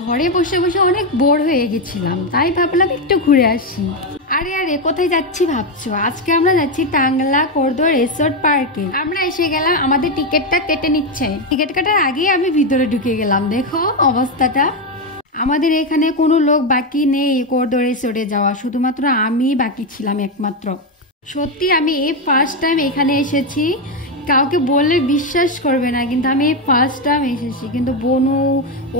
ঘরে বসে বসে অনেক বোর হয়ে গেছিলাম, তাই ভাবলাম একটু ঘুরে আসি। আরে আরে কোথায় যাচ্ছি ভাবছো? আজকে আমরা যাচ্ছি টাংলা কর্দর রিসোর্ট পার্কে। আমরা এসে গেলাম, আমাদের টিকিটটা কেটে নিচ্ছে। টিকিট কাটার আগেই আমি ভিতরে ঢুকে গেলাম, দেখো অবস্থাটা। আমাদের এখানে কোনো লোক বাকি নেই কর্দর রিসোর্টে যাওয়া, শুধুমাত্র আমি বাকি ছিলাম একমাত্র। সত্যি আমি এই ফার্স্ট টাইম এখানে এসেছি, কাউকে বললে বিশ্বাস করবে না, কিন্তু আমি ফার্স্ট টাইম এসেছি। কিন্তু বনু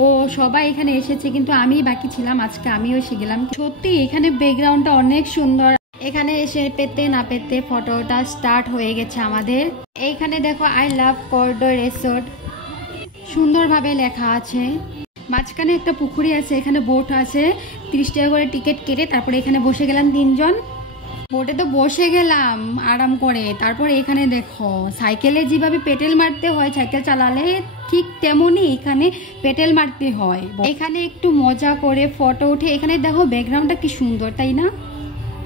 ও সবাই এখানে এসেছে, কিন্তু আমি বাকি ছিলাম। আজকে আমিও এসে গেলাম। সত্যি এখানে ব্যাকগ্রাউন্ডটা অনেক সুন্দর। এখানে এসে পেতে না পেতে ফটোটা স্টার্ট হয়ে গেছে আমাদের। এইখানে দেখো আই লাভ কর্দর রিসোর্ট সুন্দরভাবে লেখা আছে। মাঝখানে একটা পুকুরি আছে, এখানে বোট আছে, 30 টাকা করে টিকিট কেটে তারপরে এখানে বসে গেলাম 3 জন। বোটে তো বসে গেলাম আরাম করে। তারপর এখানে দেখো সাইকেলে যেভাবে পেডেল মারতে হয় সাইকেল চালালে, ঠিক তেমনি এখানে পেডেল মারতে হয়। এখানে একটু মজা করে ফটো উঠে। এখানে দেখো ব্যাকগ্রাউন্ডটা কি সুন্দর, তাই না?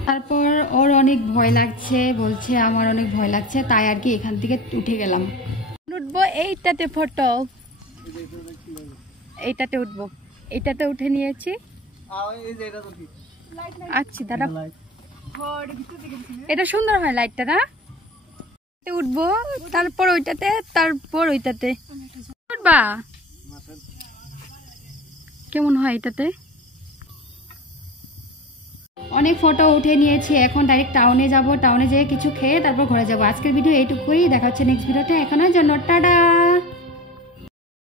তারপর ওর অনেক ভয় লাগছে, বলছে আমার অনেক ভয় লাগছে, তাই আর কি এখান থেকে উঠে গেলাম। উঠবো এইটাতে, ফটো এইটাতে উঠবো। এইটাতে উঠে নিয়েছি। আচ্ছা দাদা, এটা সুন্দর হয় লাইটটা না? উঠবো, তারপর ওইটাতে, তারপর ওইটাতে উঠবা। কেমন হয় এটাতে? অনেক ফটো উঠে নিয়েছি, এখন ডাইরেক্ট টাউনে যাব। টাউনে যেয়ে কিছু খেয়ে তারপর ঘরে যাব। আজকের ভিডিও এইটুকুই, দেখা হচ্ছে নেক্সট ভিডিওতে। এখনের জন্য টাটা।